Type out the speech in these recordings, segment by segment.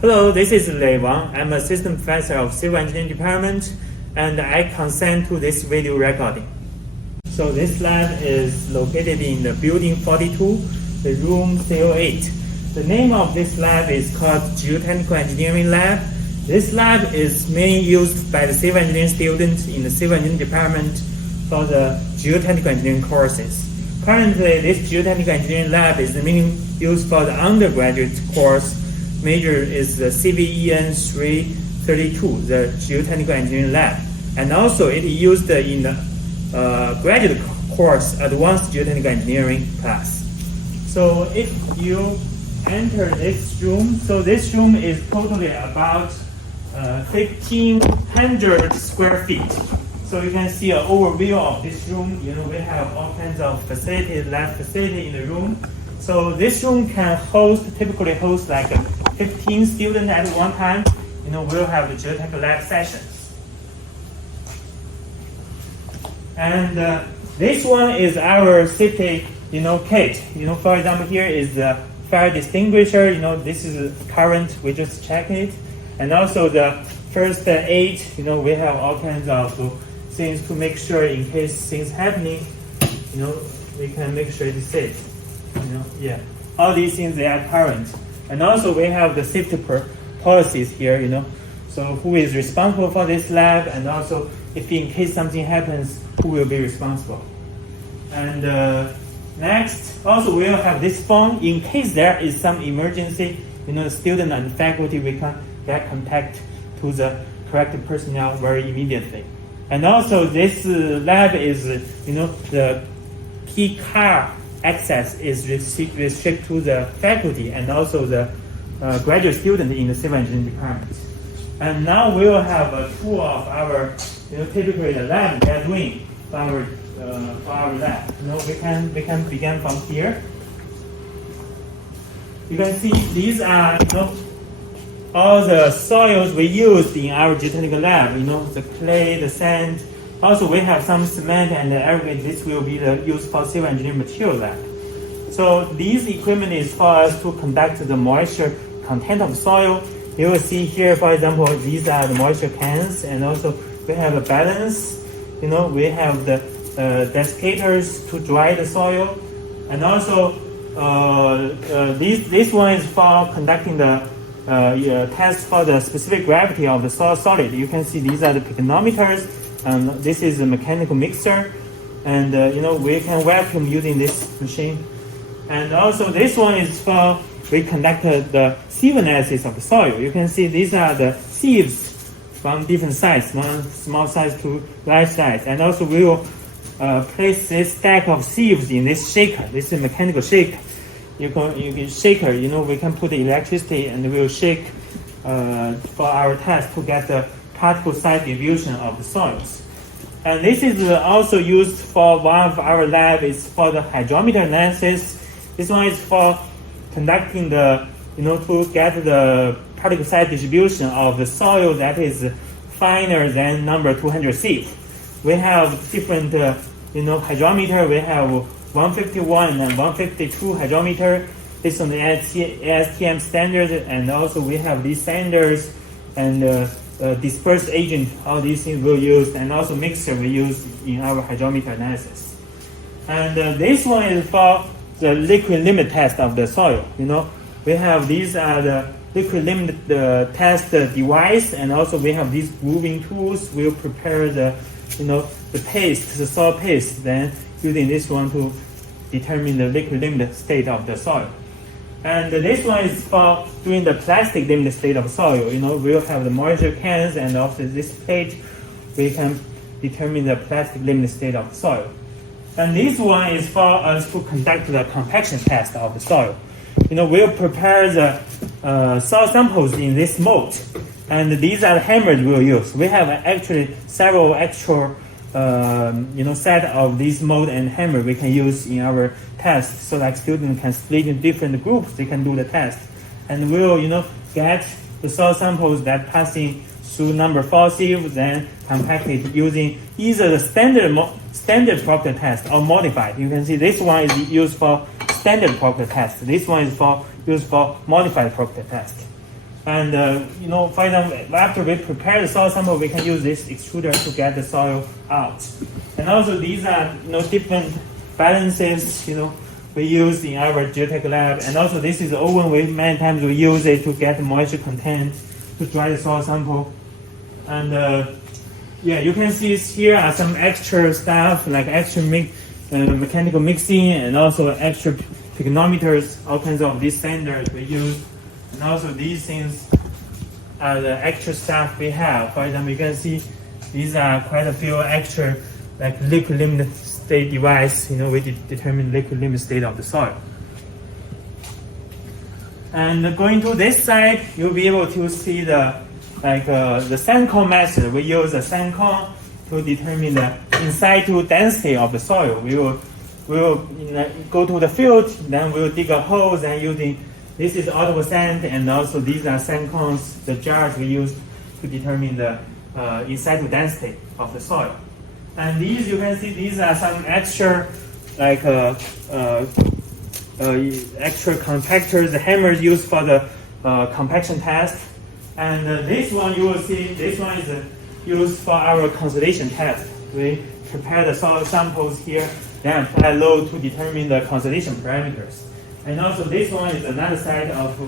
Hello, this is Lab-Wang. I'm assistant professor of civil engineering department, and I consent to this video recording. So this lab is located in the building 42, the room C08. The name of this lab is called Geotechnical Engineering Lab. This lab is mainly used by the civil engineering students in the civil engineering department for the geotechnical engineering courses. Currently, this geotechnical engineering lab is mainly used for the undergraduate course. Major is the CVEN 332, the Geotechnical Engineering Lab. And also it is used in the graduate course, Advanced Geotechnical Engineering class. So if you enter this room, so this room is totally about 1,500 square feet. So you can see an overview of this room. We have all kinds of facilities, lab facility in the room. So this room can typically host like 15 students at one time. We'll have the geotech lab sessions. And this one is our safety, kit. For example, here is the fire extinguisher. This is current. We just check it. And also the first aid. We have all kinds of things to make sure in case things happening. We can make sure it's safe. All these things, they are current. And also we have the safety policies here, So who is responsible for this lab, and also if in case something happens, who will be responsible. And next, also we'll have this phone. In case there is some emergency, the student and faculty, we can get contact to the correct personnel very immediately. And also this lab is, the key car access is restricted to the faculty and also the graduate student in the civil engineering department. And now we will have a tour of our, typically the lab gathering for our lab. We can begin from here. You can see these are, all the soils we used in our geotechnical lab. The clay, the sand. Also, we have some cement and aggregate. This will be the used for civil engineering material lab. So these equipment is for us to conduct the moisture content of soil. You will see here, for example, these are the moisture cans, and also we have a balance. We have the desiccators to dry the soil, and also this one is for conducting the test for the specific gravity of the soil solid. You can see these are the pycnometers. This is a mechanical mixer, and we can vacuum using this machine. And also this one is for we conducted the sieve analysis of the soil. You can see these are the sieves from different sizes, small size to large size. And also we will place this stack of sieves in this shaker. This is a mechanical shaker. You can shaker. We can put the electricity and we will shake for our test to get the particle size distribution of the soils. And this is also used for one of our lab is for the hydrometer analysis. This one is for conducting the, to get the particle size distribution of the soil that is finer than number 200 sieve. We have different, hydrometer. We have 151 and 152 hydrometer based on the ASTM standard, and also we have these standards and dispersed agent. All these things we'll use, and also mixer we use in our hydrometer analysis. And this one is for the liquid limit test of the soil. We have these are the liquid limit test device, and also we have these moving tools. We'll prepare the paste, the soil paste, then using this one to determine the liquid limit state of the soil. And this one is for doing the plastic limit state of soil. We'll have the moisture cans, and also this plate, we can determine the plastic limit state of the soil. And this one is for us to conduct the compaction test of the soil. We'll prepare the soil samples in this mold, and these are the hammers we'll use. We have actually several actual set of these mold and hammer we can use in our test, so that students can split in different groups. They can do the test, and we'll get the soil samples that passing through number 4 sieve, then compact it using either the standard property test or modified. You can see this one is used for standard property test. This one is used for modified property test. And you know, for example, after we prepare the soil sample, we can use this extruder to get the soil out. And also these are, you know, different balances, you know, we use in our Geotech lab. And also this is the oven. Many times we use it to get moisture content to dry the soil sample. And yeah, you can see here are some extra stuff like extra mechanical mixing and also extra pygnometers, all kinds of these standards we use. And also these things are the extra stuff we have. For example, you can see these are quite a few extra like liquid limit state device. You know, we determine liquid limit state of the soil. And going to this side, you'll be able to see the sand cone method. We use the sand cone to determine the in situ density of the soil. We will go to the field, then we'll dig a hole, then using this is audible sand, and also these are sand cones, the jars we use to determine the in situ density of the soil. And these, you can see, these are some extra extra compactors, the hammers used for the compaction test. And this one you will see, this one is used for our consolidation test. We prepare the soil samples here, then apply load to determine the consolidation parameters. And also this one is another side of,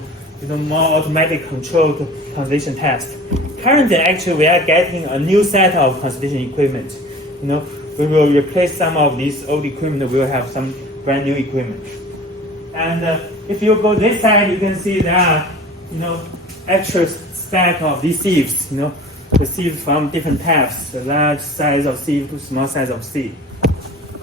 you know, more automatic controlled consolidation test. Currently, actually, we are getting a new set of consolidation equipment. You know, we will replace some of these old equipment. We will have some brand new equipment. And if you go this side, you can see there are, you know, extra stack of these sieves. You know, the sieves from different types, the large size of sieve to small size of sieve.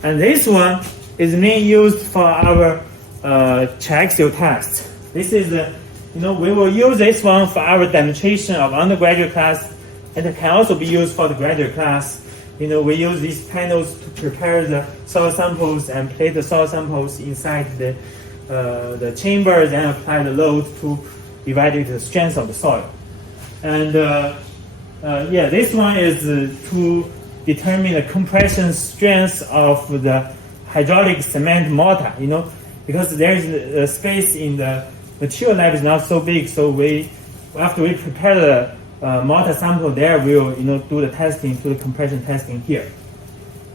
And this one is mainly used for our triaxial test. This is, you know, we will use this one for our demonstration of undergraduate class, and it can also be used for the graduate class. You know, we use these panels to prepare the soil samples and place the soil samples inside the chamber, then apply the load to evaluate the strength of the soil. And yeah, this one is to determine the compression strength of the hydraulic cement mortar. You know, because there is a space in the material lab is not so big, so after we prepare the mortar sample there, we'll, you know, do the testing, do the compression testing here.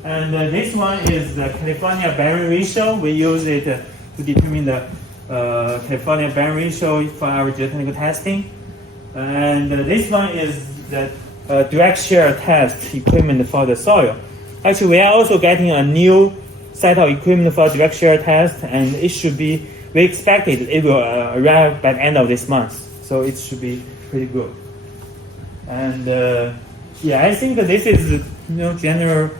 And this one is the California bearing ratio. We use it to determine the California bearing ratio for our geotechnical testing. And this one is the direct shear test equipment for the soil. Actually, we are also getting a new set of equipment for direct shear test, and it should be, we expect it will arrive by the end of this month. So it should be pretty good. And yeah, I think this is, you know, general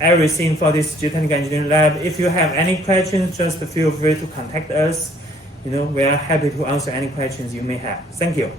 everything for this Geotechnical Engineering Lab. If you have any questions, just feel free to contact us. You know, we are happy to answer any questions you may have. Thank you.